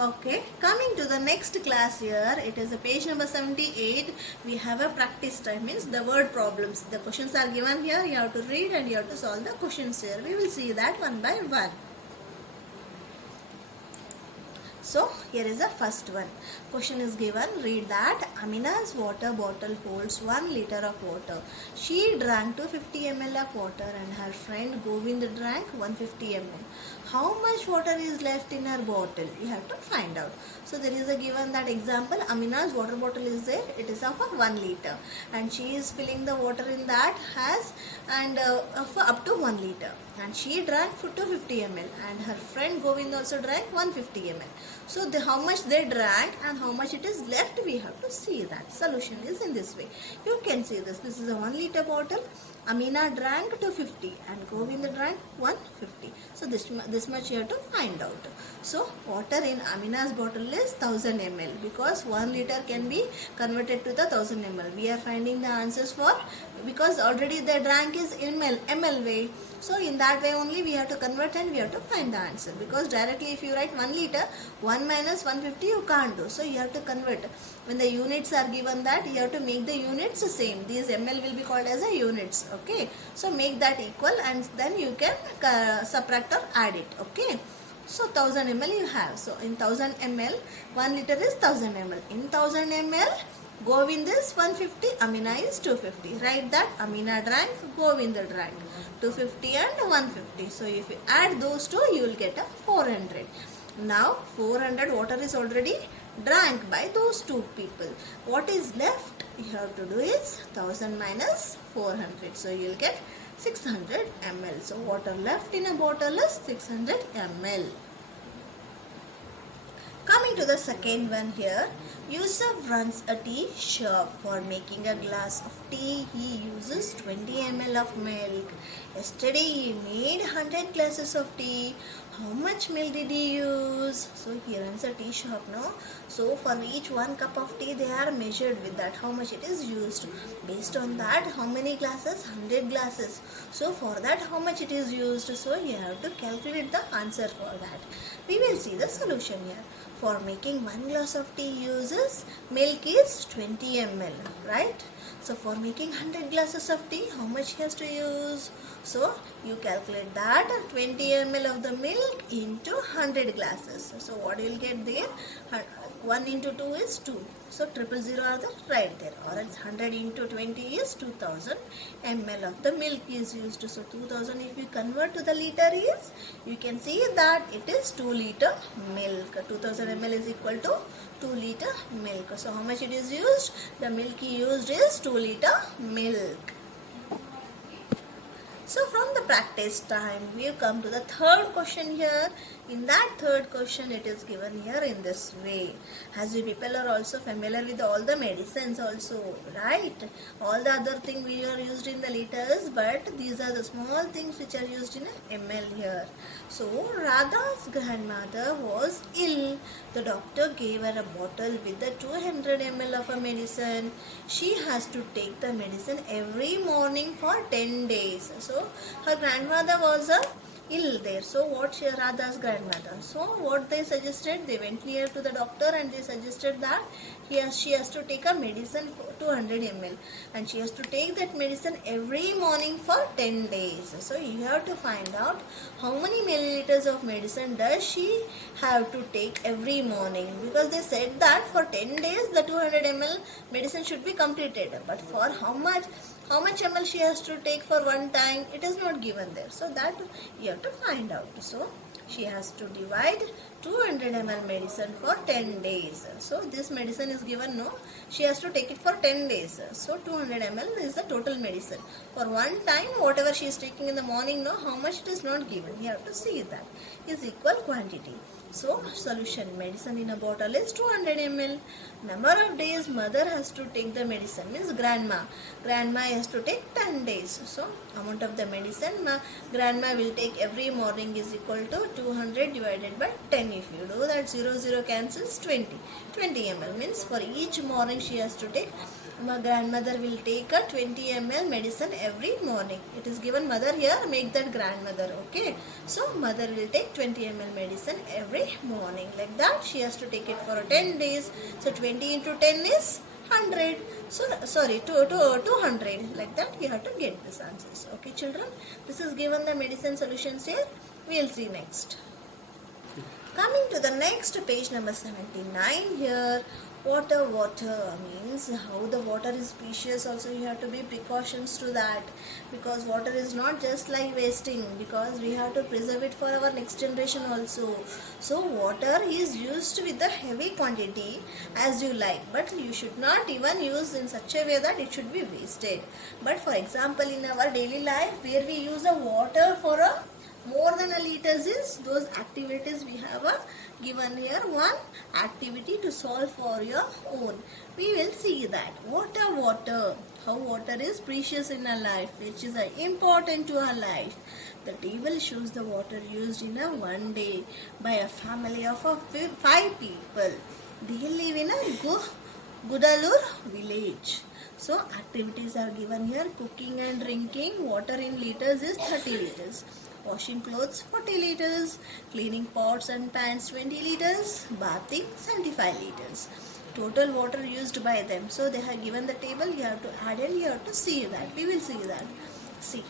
Okay, coming to the next class here, it is a page number 78. We have a practice time, means the word problems. The questions are given here, you have to read and you have to solve the questions here. We will see that one by one. So here is the first one. Question is given. Read that. Amina's water bottle holds 1 liter of water. She drank 250 ml of water and her friend Govind drank 150 ml. How much water is left in her bottle? You have to find out. So there is a given that example. Amina's water bottle is there. It is of 1 liter and she is filling the water in that has and of up to 1 liter. And she drank for 250 ml and her friend Govind also drank 150 ml. So how much they drank and how much it is left, we have to see that. Solution is in this way. You can see this. This is a 1 liter bottle. Amina drank 250 and Govind drank 150. So this much you have to find out. So water in Amina's bottle is 1000 ml because 1 liter can be converted to the 1000 ml. We are finding the answers for, because already the drank is in ml way. So in that way only we have to convert and we have to find the answer, because directly if you write 1 liter, 1 minus 150 you can't do. So you have to convert. When the units are given that, you have to make the units the same. These ml will be called as a units. Okay. So make that equal and then you can subtract or add it. Okay. So 1000 ml you have. So in 1000 ml, 1 liter is 1000 ml. In 1000 ml, Govind is 150, Amina is 250. Write that. Amina drank, Govind drank 250 and 150. So if you add those two, you will get a 400. Now 400 water is already drank by those two people. What is left? You have to do is 1000 minus 400. So you will get 600 ml. So water left in a bottle is 600 ml. Coming to the second one here, Yusuf runs a tea shop. For making a glass of tea, he uses 20 ml of milk. Yesterday he made 100 glasses of tea. How much milk did he use? So he runs a tea shop, no? So for each 1 cup of tea, they are measured with that, how much it is used. Based on that, how many glasses? 100 glasses. So for that, how much it is used? So you have to calculate the answer for that. We will see the solution here. For making 1 glass of tea uses, milk is 20 ml, right? So for making 100 glasses of tea, how much he has to use? So you calculate that 20 ml of the milk into 100 glasses. So what you will get there? 1 into 2 is 2. So 000 are the right there. Or else 100 into 20 is 2000 ml of the milk is used. So 2000 if you convert to the liter is, you can see that it is 2 liter milk. 2000 ml is equal to 2 liter milk. So how much it is used? The milk used is 2 liter milk. So from the practice time, we come to the third question here. In that third question, it is given here in this way. As you people are also familiar with all the medicines also, right? All the other things we are used in the liters, but these are the small things which are used in ml here. So Radha's grandmother was ill. The doctor gave her a bottle with the 200 ml of a medicine. She has to take the medicine every morning for 10 days. So her grandmother was ill there. So what Radha's grandmother? So what they suggested? They went near to the doctor and they suggested that she has to take a medicine for 200 ml and she has to take that medicine every morning for 10 days. So you have to find out how many milliliters of medicine does she have to take every morning, because they said that for 10 days the 200 ml medicine should be completed, but for how much ml she has to take for one time, it is not given there. So that you have to find out. So she has to divide 200 ml medicine for 10 days. So this medicine is given, no? She has to take it for 10 days. So 200 ml is the total medicine. For one time, whatever she is taking in the morning, no? How much it is not given. You have to see that is equal quantity. So solution, medicine in a bottle is 200 ml. Number of days mother has to take the medicine means grandma. Grandma has to take 10 days. So amount of the medicine grandma will take every morning is equal to 200 divided by 10. If you do that, 0 cancels 20. 20 ml means for each morning she has to take My grandmother will take a 20 ml medicine every morning. It is given mother here, make that grandmother. Okay, so mother will take 20 ml medicine every morning. Like that she has to take it for 10 days. So 20 into 10 is 100. So sorry, 200. Like that you have to get this answers. Okay children, this is given the medicine solutions here. We will see next. Coming to the next page number 79 here, water means how the water is precious. Also you have to be precautions to that, because water is not just like wasting, because we have to preserve it for our next generation also. So water is used with the heavy quantity as you like, but you should not even use in such a way that it should be wasted. But for example, in our daily life where we use the water for a more than a liters is those activities we have given here. One activity to solve for your own. We will see that water, how water is precious in our life, which is important to our life. The table shows the water used in a one day by a family of 5 people. They live in a Gudalur village. So activities are given here. Cooking and drinking water in liters is 30 liters. Washing clothes 40 liters. Cleaning pots and pans 20 liters. Bathing 75 liters. Total water used by them. So they have given the table. You have to add and you have to see that. We will see that. See.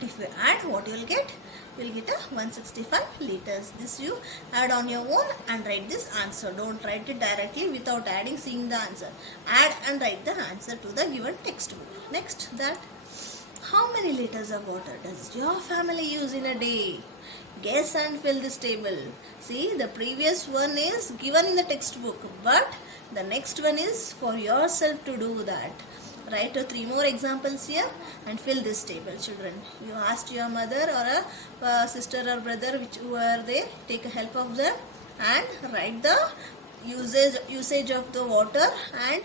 If you add, what you will get? You will get a 165 liters. This you add on your own and write this answer. Don't write it directly without adding, seeing the answer. Add and write the answer to the given textbook. Next, that how many liters of water does your family use in a day? Guess and fill this table. See, the previous one is given in the textbook, but the next one is for yourself to do that. Write 3 more examples here and fill this table, children. You asked your mother or a sister or brother which were there, take help of them and write the usage of the water and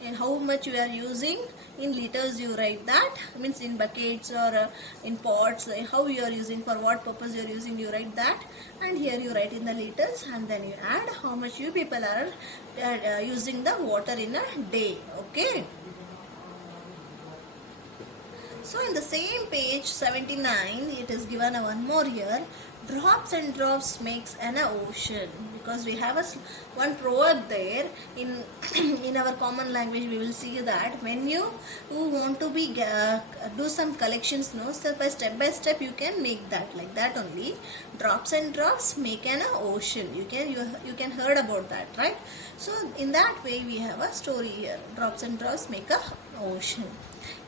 in how much you are using. In liters you write that, means in buckets or in pots, how you are using, for what purpose you are using, you write that, and here you write in the liters and then you add how much you people are using the water in a day. Okay. So in the same page 79, it is given one more here. Drops and drops makes an ocean. Because we have one proverb there in in our common language. We will see that when you want to be do some collections, no, step by step you can make that like that only. Drops and drops make an ocean. You can heard about that, right? So in that way we have a story here. Drops and drops make a ocean.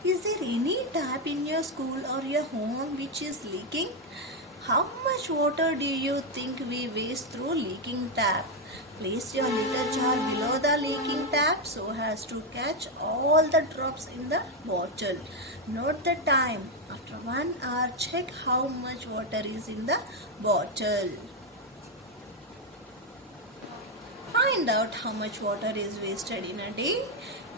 Is there any tap in your school or your home which is leaking? How much water do you think we waste through leaking tap? Place your little jar below the leaking tap so as to catch all the drops in the bottle. Note the time. After 1 hour, check how much water is in the bottle. Find out how much water is wasted in a day,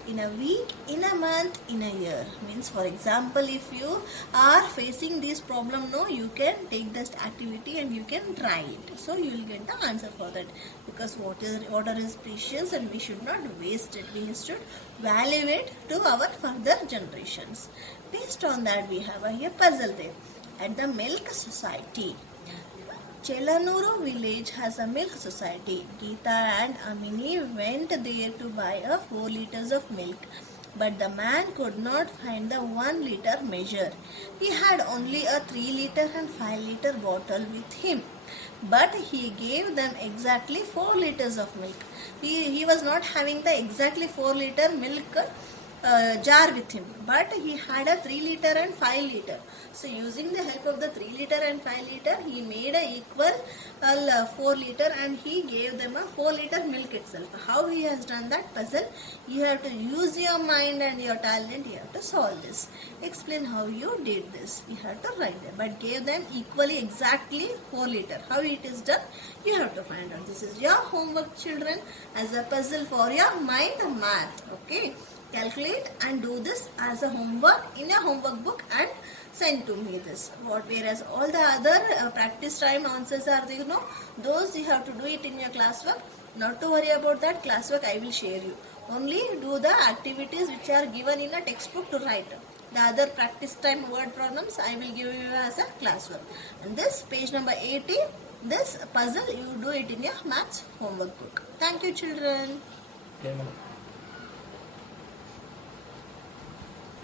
in a week, in a month, in a year. Means, for example, if you are facing this problem, no, you can take this activity and you can try it. So you will get the answer for that, because water is precious and we should not waste it. We should value it to our further generations. Based on that, we have a puzzle there. At the Milk Society, Chelanuru village has a milk society. Geeta and Amini went there to buy 4 liters of milk. But the man could not find the 1 liter measure. He had only a 3 liter and 5 liter bottle with him. But he gave them exactly 4 liters of milk. He was not having the exactly 4 liter milk jar with him, but he had a 3 liter and 5 liter. So using the help of the 3 liter and 5 liter, he made a equal 4 liter and he gave them a 4 liter milk itself. How he has done that puzzle? You have to use your mind and your talent. You have to solve this. Explain how you did this. You have to write them, but gave them equally exactly 4 liter. How it is done? You have to find out. This is your homework, children, as a puzzle for your mind math. Okay. Calculate and do this as a homework in your homework book and send to me this. Whereas all the other practice time answers are there, those you have to do it in your classwork. Not to worry about that, classwork I will share you. Only do the activities which are given in a textbook to write. The other practice time word problems I will give you as a classwork. And this page number 80, this puzzle you do it in your maths homework book. Thank you, children. Okay, madam.